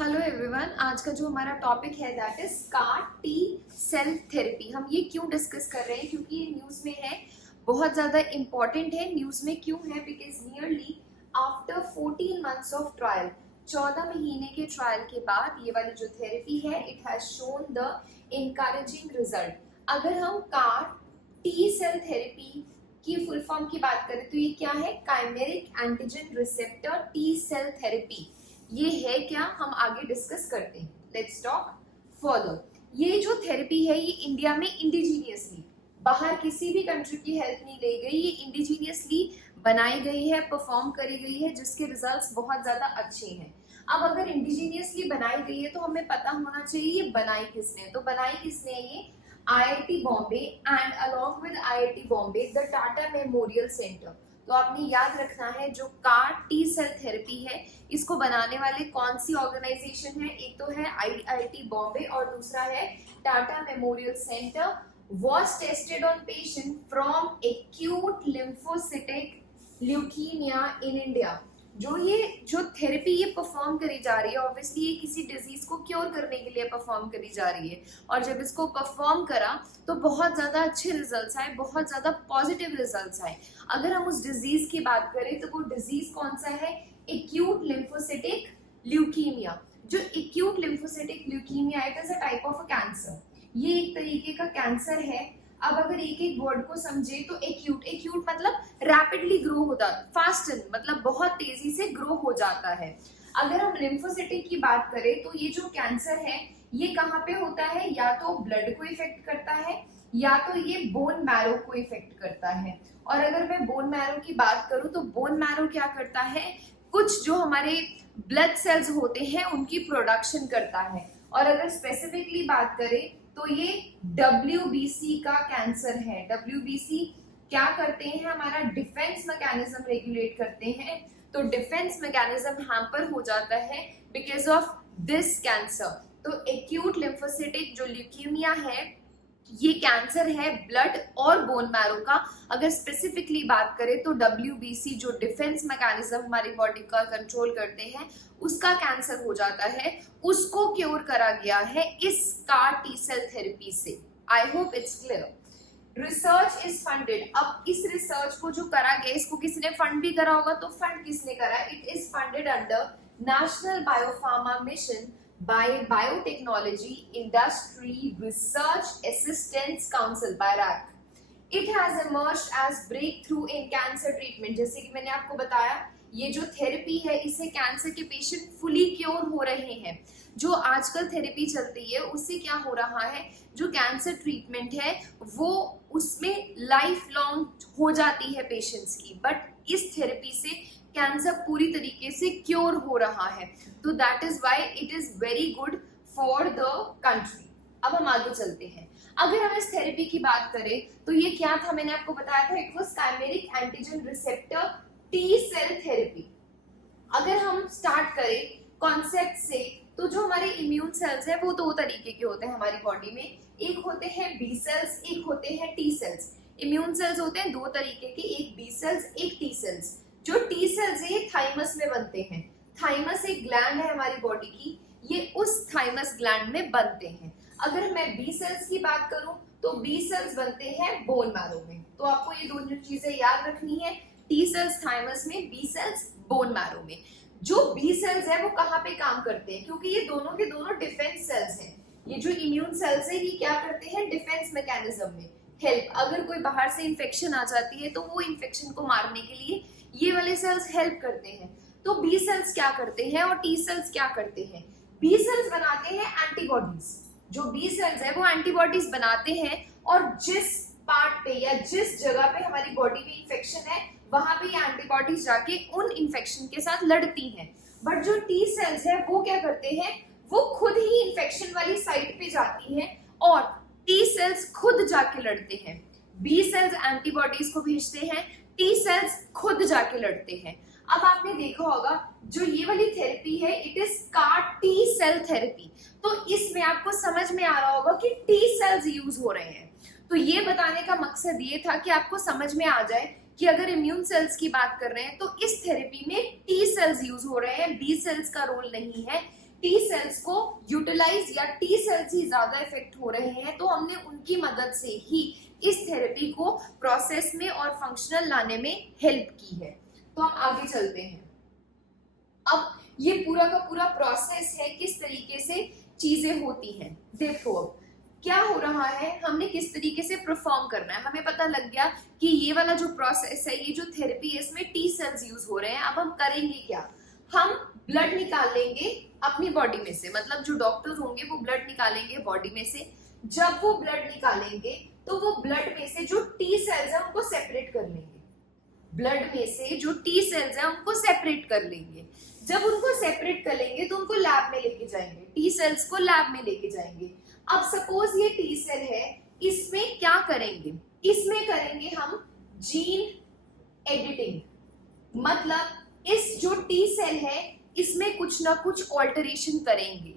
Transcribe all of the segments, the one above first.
Hello everyone, आज का जो हमारा टॉपिक है that is CAR T cell therapy. हम ये क्यों डिस्कस कर रहे हैं? क्योंकि ये न्यूज़ में है, बहुत ज़्यादा इम्पॉर्टेंट है। न्यूज़ में क्यों है? Because nearly after 14 months of trial, 14 महीने के ट्रायल के बाद ये वाली जो थेरेपी है it has shown the encouraging result. अगर हम कार टी सेल थेरेपी की फुल फॉर्म की बात करें तो ये क्या है? Chimeric antigen receptor T cell therapy. ये है क्या, हम आगे डिस्कस करते हैं। Let's talk further. ये जो थेरेपी है ये इंडिया में इंडिजीनियसली, बाहर किसी भी कंट्री की हेल्प नहीं ली गई, ये इंडिजीनियसली बनाई गई है, परफॉर्म करी गई है, जिसके रिजल्ट्स बहुत ज्यादा अच्छे हैं। अब अगर इंडिजीनियसली बनाई गई है तो हमें पता होना चाहिए ये बनाई किसने। तो बनाई किसने है? ये IIT Bombay and along with IIT Bombay the Tata memorial centre. तो आपने याद रखना है जो कार टी सेल थेरेपी है इसको बनाने वाले कौन सी ऑर्गेनाइजेशन है? एक तो है आईआईटी बॉम्बे और दूसरा है Tata memorial centre. was tested on patient from acute lymphocytic leukemia in India। जो थेरेपी ये परफॉर्म करी जा रही है, ऑब्वियसली ये किसी डिजीज को क्योर करने के लिए परफॉर्म करी जा रही है, और जब इसको परफॉर्म करा तो बहुत ज्यादा अच्छे रिजल्ट्स आए, बहुत ज्यादा पॉजिटिव रिजल्ट्स आए। अगर हम उस डिजीज की बात करें तो वो डिजीज कौन सा है? Acute lymphocytic leukemia. जो acute lymphocytic leukemia it is a type of a cancer. ये एक तरीके का कैंसर है। अब अगर एक एक वर्ड को समझे तो एक्यूट, एक्यूट मतलब रैपिडली ग्रो होता, फास्ट मतलब बहुत तेजी से ग्रो हो जाता है। अगर हम लिम्फोसिटिक की बात करें तो ये जो कैंसर है ये कहाँ पे होता है? या तो ब्लड को इफेक्ट करता है या तो ये बोन मैरो को इफेक्ट करता है। और अगर मैं बोन मैरो की बात करूं तो बोन मैरो क्या करता है? कुछ जो हमारे ब्लड सेल्स होते हैं उनकी प्रोडक्शन करता है। और अगर स्पेसिफिकली बात करें तो ये WBC का कैंसर है। WBC क्या करते हैं? हमारा डिफेंस मैकेनिज्म रेगुलेट करते हैं। तो डिफेंस मैकेनिज्म हैम्पर हो जाता है बिकॉज ऑफ दिस कैंसर। तो एक्यूट लिम्फोसिटिक जो ल्यूकीमिया है ये कैंसर है ब्लड और बोन मैरो का। अगर स्पेसिफिकली बात करें तो WBC जो डिफेंस मैकेनिज्म हमारी बॉडी का कंट्रोल करते हैं उसका कैंसर हो जाता है। उसको क्योर करा गया है इस कार टी सेल थेरेपी से। I hope it's clear. Research is funded. अब इस रिसर्च को जो करा गया इसको किसने फंड भी करा होगा? तो फंड किसने करा? It is funded under national biopharma mission by Biotechnology Industry Research Assistance Council (BIRAC). It has emerged as breakthrough in cancer treatment। जैसे कि मैंने आपको बताया ये जो थेरेपी है इससे कैंसर के पेशेंट फुली क्योर हो रहे हैं। जो आजकल थेरेपी चलती है उससे क्या हो रहा है? जो कैंसर ट्रीटमेंट है वो उसमें लाइफ लॉन्ग हो जाती है पेशेंट्स की, बट इस थेरेपी से कैंसर पूरी तरीके से क्योर हो रहा है। तो that is why it is very good for the country. अब हम आगे चलते हैं। अगर हम इस थेरेपी की बात करें तो ये क्या था? मैंने आपको बताया था it was chimeric antigen receptor T cell therapy. अगर हम स्टार्ट करें कॉन्सेप्ट से तो जो हमारे इम्यून सेल्स है वो दो तरीके के होते हैं हमारी बॉडी में। एक होते हैं बी सेल्स, एक होते हैं टी सेल्स। इम्यून सेल्स होते हैं दो तरीके के, एक बी सेल्स एक टी सेल्स। जो टी सेल्स है ये थाइमस में बनते हैं। थाइमस एक ग्लैंड है हमारी बॉडी की, ये उस थाइमस ग्लैंड में बनते हैं। अगर मैं बी सेल्स की बात करूं तो बी सेल्स बनते हैं बोन मैरो में। तो आपको ये दोनों चीजें याद रखनी है, टी सेल्स थाइमस में, बी सेल्स बोन मैरो में। जो बी सेल्स है वो कहाँ पे काम करते हैं? क्योंकि ये दोनों के दोनों डिफेंस सेल्स हैं। ये जो इम्यून सेल्स है ये क्या करते हैं? डिफेंस मैकेनिज्म में हेल्प। अगर कोई बाहर से इंफेक्शन आ जाती है तो वो इंफेक्शन को मारने के लिए ये वाले सेल्स हेल्प करते हैं। तो बी सेल्स क्या करते हैं और टी सेल्स क्या करते हैं? बी सेल्स बनाते हैं एंटीबॉडीज। जो बी सेल्स है वो एंटीबॉडीज बनाते हैं और जिस पार्ट पे या जिस जगह पे हमारी बॉडी में इंफेक्शन है वहां पे ये एंटीबॉडीज जाके उन इंफेक्शन के साथ लड़ती हैं। बट जो टी सेल्स है वो क्या करते हैं? वो खुद ही इंफेक्शन वाली साइट पे जाती हैं और टी सेल्स खुद जाके लड़ते हैं। बी सेल्स एंटीबॉडीज को भेजते हैं, टी सेल्स खुद जाके लड़ते हैं। अब आपने देखा होगा जो ये वाली थेरेपी है it is CAR T cell therapy. तो इसमें आपको समझ में आ रहा होगा कि टी सेल्स यूज हो रहे हैं। तो ये बताने का मकसद ये था कि आपको समझ में आ जाए कि अगर इम्यून सेल्स की बात कर रहे हैं तो इस थेरेपी में टी सेल्स यूज हो रहे हैं, बी सेल्स का रोल नहीं है। टी सेल्स को यूटिलाइज या टी सेल्स ही ज्यादा इफेक्ट हो रहे हैं, तो हमने उनकी मदद से ही इस थेरेपी को प्रोसेस में और फंक्शनल लाने में हेल्प की है। तो हम आगे चलते हैं। अब ये पूरा का पूरा प्रोसेस है, किस तरीके से चीजें होती हैं। देखो अब क्या हो रहा है, हमने किस तरीके से परफॉर्म करना है। हमें पता लग गया कि ये वाला जो प्रोसेस है, ये जो थेरेपी है, इसमें टी सेल्स यूज हो रहे हैं। अब हम करेंगे क्या, हम ब्लड निकाल लेंगे अपनी बॉडी में से, मतलब जो डॉक्टर्स होंगे वो ब्लड निकालेंगे बॉडी में से। जब वो ब्लड निकालेंगे तो वो ब्लड में से जो टी सेल्स है उनको सेपरेट कर लेंगे। ब्लड में से जो टी सेल्स है उनको सेपरेट कर लेंगे। जब उनको सेपरेट कर लेंगे तो उनको लैब में लेके जाएंगे, टी सेल्स को लैब में लेके जाएंगे। अब सपोज ये टी सेल है, इसमें क्या करेंगे, इसमें करेंगे हम जीन एडिटिंग। मतलब इस जो टी सेल है इसमें कुछ ना कुछ ऑल्टरेशन करेंगे।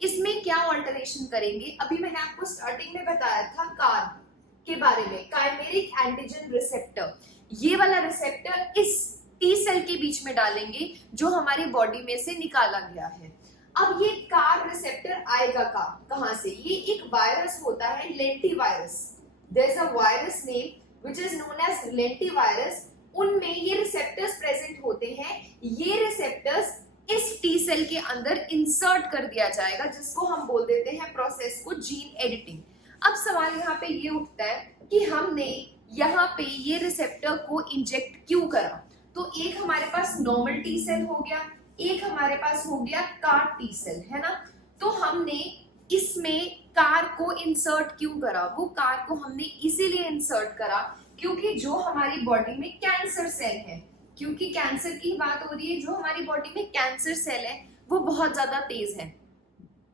इसमें क्या ऑल्टरेशन करेंगे, अभी मैंने आपको स्टार्टिंग में बताया था कार के बारे में, काइमेरिक एंटीजन रिसेप्टर। ये वाला रिसेप्टर इस टी सेल के बीच में डालेंगे जो हमारी बॉडी में से निकाला गया है। अब ये कार रिसेप्टर आएगा कहां से, ये एक वायरस होता है lentivirus. There is a virus name which is known as lentivirus. उनमें ये रिसेप्टर्स प्रेजेंट होते हैं। ये रिसेप्टर्स इस टी सेल के अंदर इंसर्ट कर दिया जाएगा, जिसको हम बोल देते हैं प्रोसेस को जीन एडिटिंग। अब सवाल यहाँ पे ये उठता है कि हमने यहाँ पे ये रिसेप्टर को इंजेक्ट क्यों करा। तो एक हमारे पास नॉर्मल टी सेल हो गया, एक हमारे पास हो गया कार टी सेल, है ना। तो हमने इसमें कार को इंसर्ट क्यों करा, वो कार को हमने इसीलिए इंसर्ट करा क्योंकि जो हमारी बॉडी में कैंसर सेल है, क्योंकि कैंसर की बात हो रही है, जो हमारी बॉडी में कैंसर सेल है वो बहुत ज्यादा तेज है।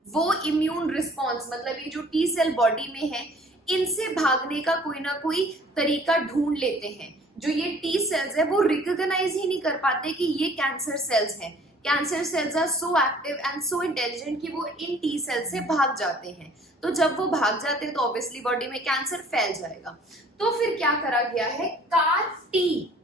वो इम्यून रिस्पॉन्स, मतलब ये जो टी सेल बॉडी में है, इनसे भागने का कोई ना कोई तरीका ढूंढ लेते हैं। जो ये टी सेल्स है वो रिकॉग्नाइज ही नहीं कर पाते कि ये कैंसर सेल्स हैं। Cancer cells are so active and so intelligent कि वो इन टी सेल से भाग जाते हैं। तो जब वो भाग जाते हैं तो ऑब्वियसली बॉडी में कैंसर फैल जाएगा। तो फिर क्या करा गया है, कार टी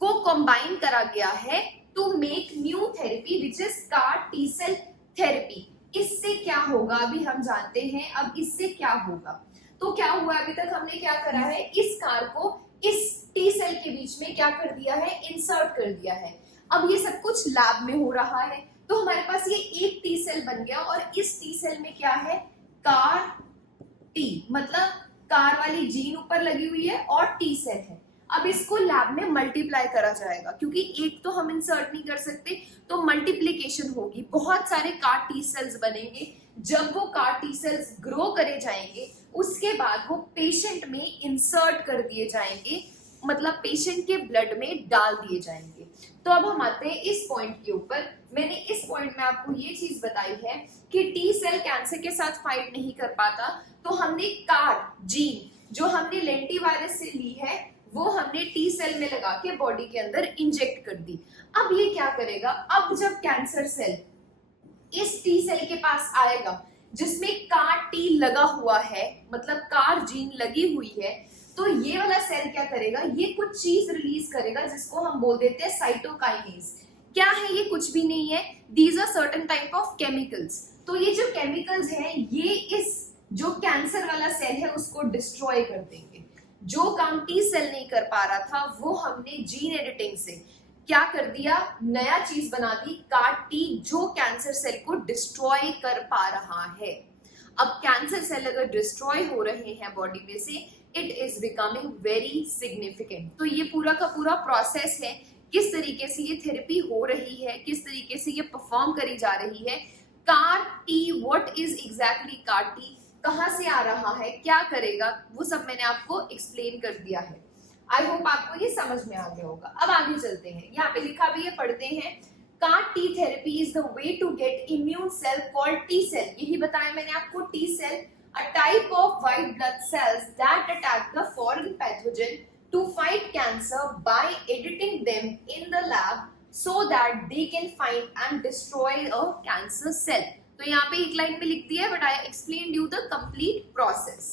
को कंबाइन करा गया है to make new therapy which is CAR T cell therapy. इससे क्या होगा अभी हम जानते हैं। अब इससे क्या होगा, तो क्या हुआ, अभी तक हमने क्या करा है, इस कार को इस टी सेल के बीच में क्या कर दिया है, इंसर्ट कर दिया है। अब ये सब कुछ लैब में हो रहा है, तो हमारे पास ये एक टी सेल बन गया और इस टी सेल में क्या है, कार टी, मतलब कार वाली जीन ऊपर लगी हुई है और टी सेल है। अब इसको लैब में मल्टीप्लाई करा जाएगा, क्योंकि एक तो हम इंसर्ट नहीं कर सकते, तो मल्टीप्लीकेशन होगी, बहुत सारे कार टी सेल्स बनेंगे। जब वो कार टी सेल्स ग्रो करे जाएंगे उसके बाद वो पेशेंट में इंसर्ट कर दिए जाएंगे, मतलब पेशेंट के ब्लड में डाल दिए जाएंगे। तो अब हम आते हैं इस पॉइंट के ऊपर। मैंने इस पॉइंट में आपको ये चीज बताई है कि टी सेल कैंसर के साथ फाइट नहीं कर पाता, तो हमने कार जीन जो हमने लेंटिवायरस से ली है वो हमने टी सेल में लगा के बॉडी के अंदर इंजेक्ट कर दी। अब ये क्या करेगा, अब जब कैंसर सेल इस टी सेल के पास आएगा जिसमें कार टी लगा हुआ है, मतलब कार जीन लगी हुई है, तो ये वाला सेल क्या करेगा, ये कुछ चीज रिलीज करेगा जिसको हम बोल देते हैं साइटोकाइनेज। क्या है ये, कुछ भी नहीं है, these are certain type of chemicals. तो ये जो केमिकल्स हैं ये इस जो कैंसर वाला सेल है उसको डिस्ट्रॉय कर देंगे। जो काम टी सेल नहीं कर पा रहा था वो हमने जीन एडिटिंग से क्या कर दिया, नया चीज बना दी, कार टी, जो कैंसर सेल को डिस्ट्रॉय कर पा रहा है। अब कैंसर सेल अगर डिस्ट्रॉय हो रहे हैं बॉडी में से, it is becoming very significant. तो ये पूरा का पूरा प्रोसेस है, किस तरीके से ये थेरेपी हो रही है, किस तरीके से ये परफॉर्म करी जा रही है। Car T, what is exactly car T, कहां से आ रहा है, क्या करेगा, वो सब मैंने आपको एक्सप्लेन कर दिया है। आई होप आपको ये समझ में आ गया होगा। अब आगे चलते हैं, यहाँ पे लिखा भी है, पढ़ते हैं। CAR T therapy is the way to get immune cell called T cell. यही बताया मैंने आपको, T cell a type of white blood cells that attack the foreign pathogen to fight cancer by editing them in the lab so that they can find and destroy a cancer cell. तो यहाँ पे एक line में लिख दिया है, but I explained you the complete process.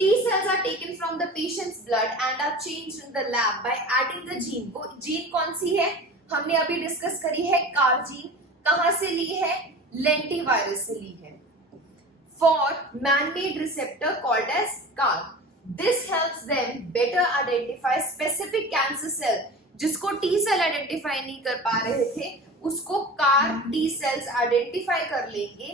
T cells are taken from the patient's blood and are changed in the lab by adding the gene. वो gene कौन सी है, हमने अभी डिस्कस करी है, कार जीन। कहाँ से ली है, लेंटिवायरस से ली है for man-made receptor called as CAR. This helps them better identify specific cancer cell जिसको टी सेल आइडेंटिफाई नहीं कर पा रहे थे उसको कार टी सेल्स आइडेंटिफाई कर लेंगे.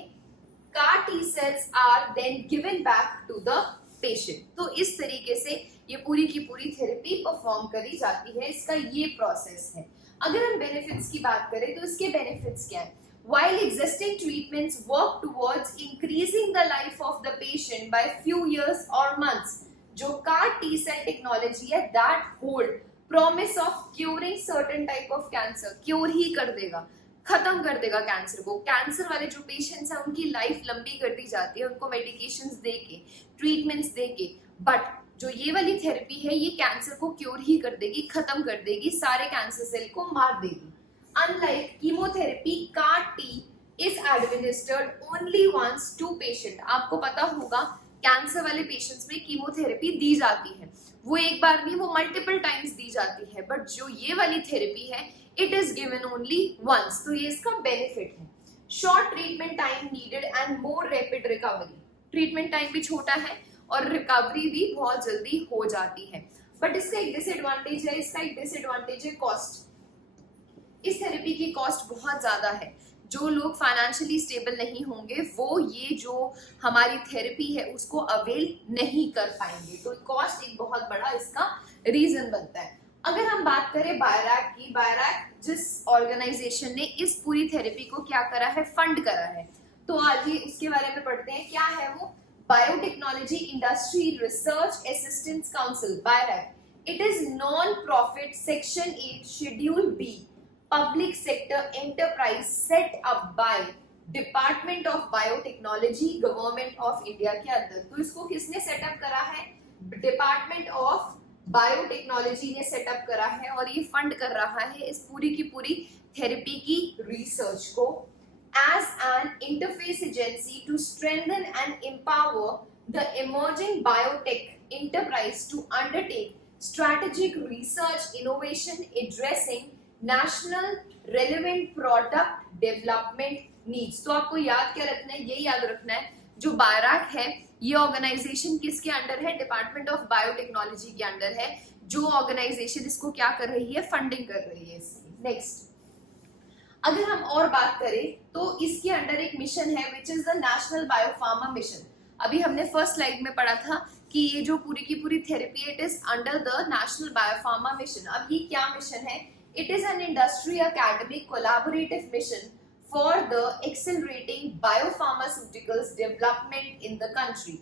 CAR T cells are then given back to the patient. तो इस तरीके से ये पूरी की पूरी थेरेपी परफॉर्म करी जाती है. इसका ये प्रोसेस है. अगर हम बेनिफिट्स की बात करें तो इसके बेनिफिट्स क्या है? While existing treatments work towards increasing the life of the patient by few years or months, जो CAR T-cell technology है that hold promise of curing certain type of cancer, cure ही कर देगा, खत्म कर देगा कैंसर को. कैंसर वाले जो पेशेंट्स हैं उनकी लाइफ लंबी कर दी जाती है उनको मेडिकेशंस देके, ट्रीटमेंट्स देके. बट जो ये वाली थेरेपी है ये कैंसर को क्योर ही कर देगी, खत्म कर देगी, सारे कैंसर सेल को मार देगी. Unlike chemotherapy, CAR T is administered only once to patient. आपको पता होगा कैंसर वाले पेशेंट्स में कीमोथेरेपी दी जाती है, वो एक बार नहीं वो मल्टीपल टाइम्स दी जाती है. बट जो ये वाली थेरेपी है it is given only once. तो ये इसका बेनिफिट है. Short treatment time needed and more rapid recovery. Treatment time भी छोटा है और रिकवरी भी बहुत जल्दी हो जाती है. बट इसका एक डिसएडवांटेज है. इसका एक डिसएडवांटेज है कॉस्ट. इस थेरेपी की कॉस्ट बहुत ज्यादा है. जो लोग फाइनेंशियली स्टेबल नहीं होंगे वो ये जो हमारी थेरेपी है उसको अवेल नहीं कर पाएंगे. तो कॉस्ट एक बहुत बड़ा इसका रीजन बनता है. अगर हम बात करें बायरैक की, बायरैक जिस ऑर्गेनाइजेशन ने इस पूरी थेरेपी को क्या करा है, फंड करा है. तो आज ये उसके बारे में पढ़ते हैं. क्या है वो? Biotechnology industry research assistance council, BIRAC. It is non profit section 8 schedule B public sector enterprise set up by Department of Biotechnology, Government of India के अंदर. तो इसको किसने सेटअप करा है? डिपार्टमेंट ऑफ बायोटेक्नोलॉजी ने सेटअप करा है और ये फंड कर रहा है इस पूरी की पूरी थेरेपी की रिसर्च को as an interface agency to strengthen and empower the emerging biotech enterprise to undertake strategic research innovation addressing national relevant product development needs. तो आपको याद क्या रखना है? ये याद रखना है जो बायरैक है ये ऑर्गेनाइजेशन किसके अंडर है? डिपार्टमेंट ऑफ बायोटेक्नोलॉजी के अंडर है. जो ऑर्गेनाइजेशन इसको क्या कर रही है? फंडिंग कर रही है इसकी. नेक्स्ट अगर हम और बात करें तो इसके अंडर एक मिशन है which is the national biopharma mission. अभी हमने फर्स्ट स्लाइड में पढ़ा था कि ये जो पूरी की पूरी therapy it is under the national biopharma mission. अब ये क्या मिशन है? It is an industry academic collaborative mission for the accelerating biopharmaceuticals development in the country.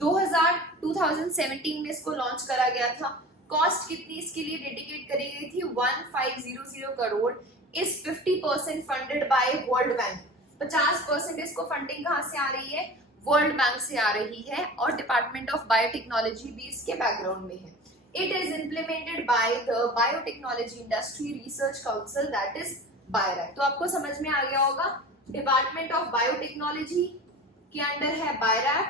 2017 में इसको लॉन्च करा गया था. कॉस्ट कितनी इसके लिए डेडिकेट करी गई थी? 1500 करोड़. इस 50% फंडेड बाय वर्ल्ड बैंक. 50% इसको फंडिंग कहाँ से आ रही है? वर्ल्ड बैंक से आ रही है और डिपार्टमेंट ऑफ बायोटेक्नोलॉजी भी इसके बैकग्राउंड में है. It is implemented by the Biotechnology Industry Research Council, that is BIRAC. तो आपको समझ में आ गया होगा डिपार्टमेंट ऑफ बायोटेक्नोलॉजी के अंडर है BIRAC,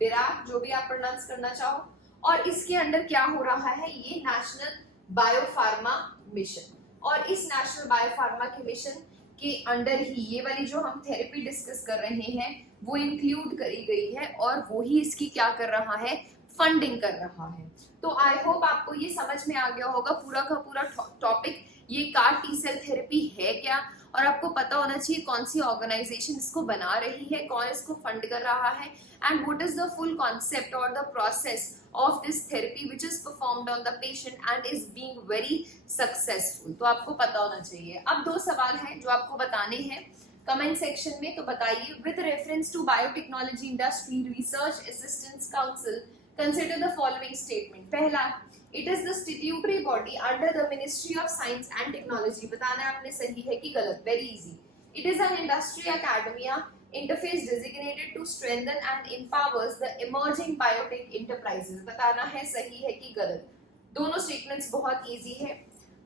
BIRAC जो भी आप प्रोनाउंस करना चाहो. और इसके अंडर क्या हो रहा है? ये नेशनल बायोफार्मा मिशन. और इस नेशनल बायोफार्मा के मिशन के अंडर ही ये वाली जो हम थेरेपी डिस्कस कर रहे हैं वो इंक्लूड करी गई है और वो ही इसकी क्या कर रहा है? फंडिंग कर रहा है. तो आई होप आपको ये समझ में आ गया होगा पूरा का पूरा टॉपिक. ये कार टी सेल थेरेपी है क्या और आपको पता होना चाहिए कौन सी ऑर्गेनाइजेशन इसको बना रही है, कौन इसको फंड कर रहा है and what is the full concept और the process of this therapy which is performed on the patient and is being very successful. तो आपको पता होना चाहिए. अब 2 सवाल हैं जो आपको बताने हैं कमेंट सेक्शन में. तो बताइए with reference to Biotechnology industry research assistance Council consider the following statement. पहला, it is the statutory body under the Ministry of Science and Technology. बताना आपने सही है कि गलत. Very easy. It is an industry academia interface designated to strengthen and empowers the emerging biotech enterprises. बताना है सही है कि गलत. दोनों statements बहुत easy है,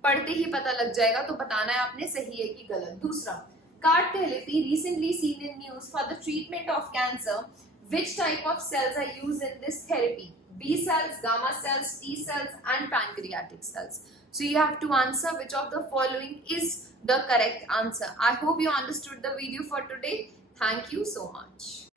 पढ़ते ही पता लग जाएगा. तो बताना है आपने सही है कि गलत. दूसरा, CAR therapy recently seen in news for the treatment of cancer. Which type of cells are used in this therapy? B cells, gamma cells, T cells and pancreatic cells. So you have to answer which of the following is the correct answer. I hope you understood the video for today. Thank you so much.